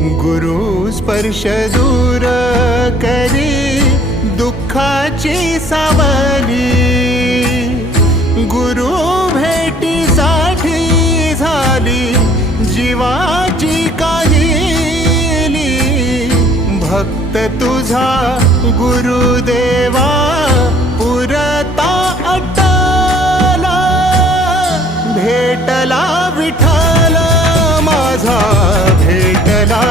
गुरु स्पर्श दूर करी दुःखाची सावली, गुरु भेटीसाठी झाली जीवाची काहिली। भक्त तुझा गुरुदेवा पुरता अटला, भेटला विठ्ठल माझा भेटला